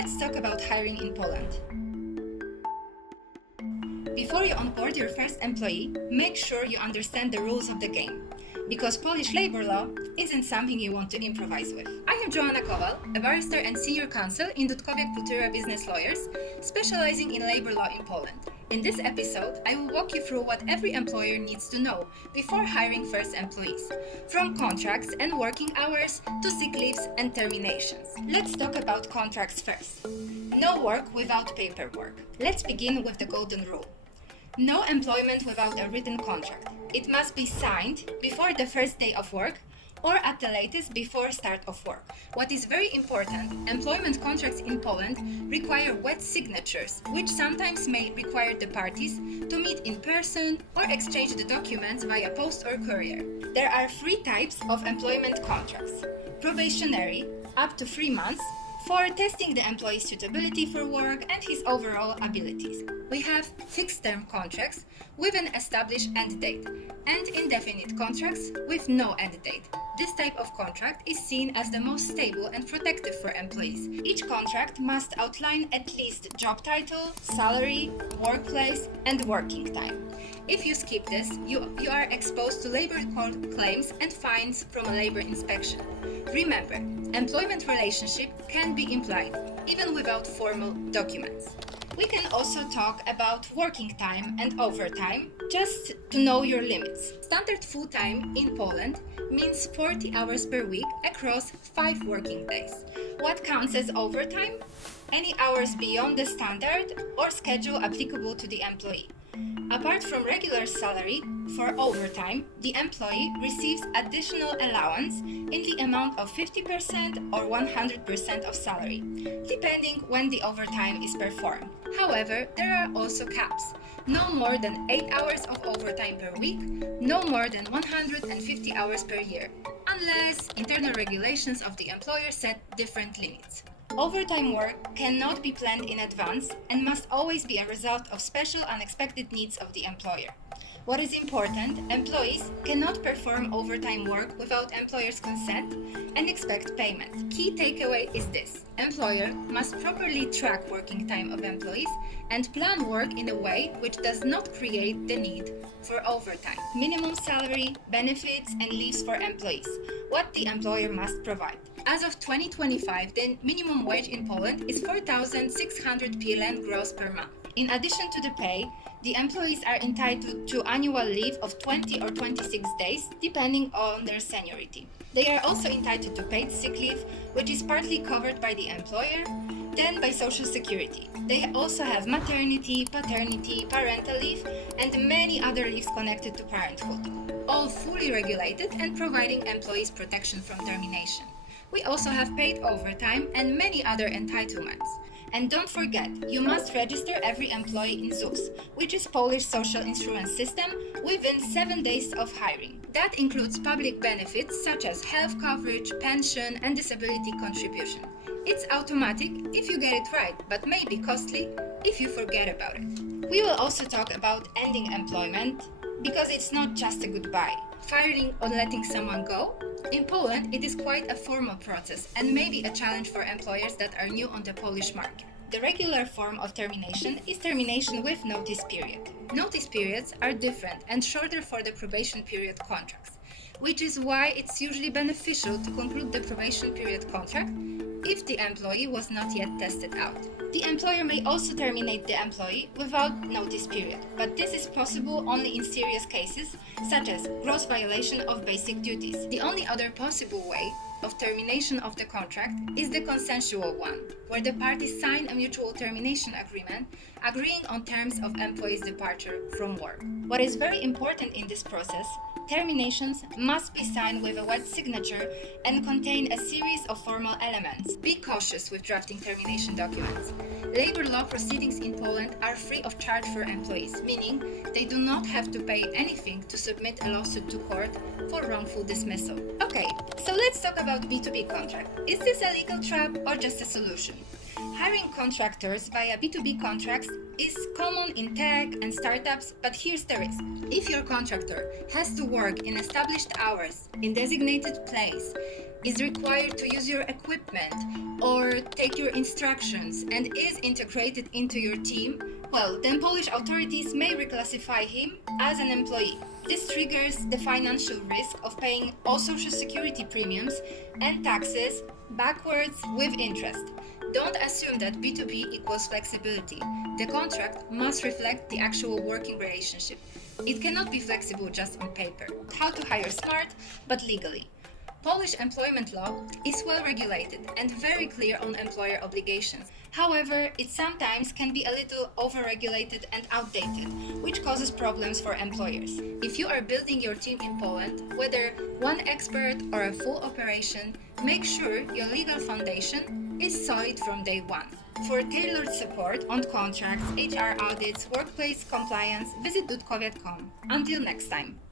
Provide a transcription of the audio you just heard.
let's talk about hiring in Poland. Before you onboard your first employee, make sure you understand the rules of the game, because Polish labor law isn't something you want to improvise with. I am Joanna Kowal, a barrister and Senior Counsel in Dudkowiak Putyra Business Lawyers, specializing in labor law in Poland. In this episode, I will walk you through what every employer needs to know before hiring first employees, from contracts and working hours to sick leaves and terminations. Let's talk about contracts first. No work without paperwork. Let's begin with the golden rule. No employment without a written contract. It must be signed before the first day of work or at the latest before start of work. What is very important, employment contracts in Poland require wet signatures, which sometimes may require the parties to meet in person or exchange the documents via post or courier. There are 3 types of employment contracts. Probationary, up to 3 months, for testing the employee's suitability for work and his overall abilities. We have fixed-term contracts with an established end date and indefinite contracts with no end date. This type of contract is seen as the most stable and protective for employees. Each contract must outline at least job title, salary, workplace, and working time. If you skip this, you are exposed to labor court claims and fines from a labor inspection. Remember, employment relationship can be implied, even without formal documents. We can also talk about working time and overtime, just to know your limits. Standard full-time in Poland means 40 hours per week across 5 working days. What counts as overtime? Any hours beyond the standard or schedule applicable to the employee. Apart from regular salary, for overtime, the employee receives additional allowance in the amount of 50% or 100% of salary, depending when the overtime is performed. However, there are also caps. No more than 8 hours of overtime per week, no more than 150 hours per year, unless internal regulations of the employer set different limits. Overtime work cannot be planned in advance and must always be a result of special unexpected needs of the employer. What is important, employees cannot perform overtime work without employer's consent and expect payment. Key takeaway is this: employer must properly track working time of employees and plan work in a way which does not create the need for overtime. Minimum salary, benefits, and leaves for employees. What the employer must provide. As of 2025, the minimum wage in Poland is 4,600 PLN gross per month. In addition to the pay, the employees are entitled to annual leave of 20 or 26 days, depending on their seniority. They are also entitled to paid sick leave, which is partly covered by the employer, then by Social Security. They also have maternity, paternity, parental leave, and many other leaves connected to parenthood, all fully regulated and providing employees protection from termination. We also have paid overtime and many other entitlements. And don't forget, you must register every employee in ZUS, which is Polish social insurance system, within 7 days of hiring. That includes public benefits such as health coverage, pension, and disability contribution. It's automatic if you get it right, but may be costly if you forget about it. We will also talk about ending employment, because it's not just a goodbye. Firing or letting someone go? In Poland, it is quite a formal process and may be a challenge for employers that are new on the Polish market. The regular form of termination is termination with notice period. Notice periods are different and shorter for the probation period contracts, which is why it's usually beneficial to conclude the probation period contract if the employee was not yet tested out. The employer may also terminate the employee without notice period, but this is possible only in serious cases, such as gross violation of basic duties. The only other possible way of termination of the contract is the consensual one, where the parties sign a mutual termination agreement agreeing on terms of employee's departure from work. What is very important in this process, terminations must be signed with a wet signature and contain a series of formal elements. Be cautious with drafting termination documents. Labor law proceedings in Poland are free of charge for employees, meaning they do not have to pay anything to submit a lawsuit to court for wrongful dismissal. Okay, so let's talk about B2B contract. Is this a legal trap or just a solution? Hiring contractors via B2B contracts is common in tech and startups, but here's the risk. If your contractor has to work in established hours, in designated place, is required to use your equipment or take your instructions and is integrated into your team, well, then Polish authorities may reclassify him as an employee. This triggers the financial risk of paying all social security premiums and taxes backwards with interest. Don't assume that B2B equals flexibility. The contract must reflect the actual working relationship. It cannot be flexible just on paper. How to hire smart, but legally. Polish employment law is well regulated and very clear on employer obligations. However, it sometimes can be a little overregulated and outdated, which causes problems for employers. If you are building your team in Poland, whether one expert or a full operation, make sure your legal foundation is solid from day one. For tailored support on contracts, HR audits, workplace compliance, visit Dudkowiak.com. Until next time.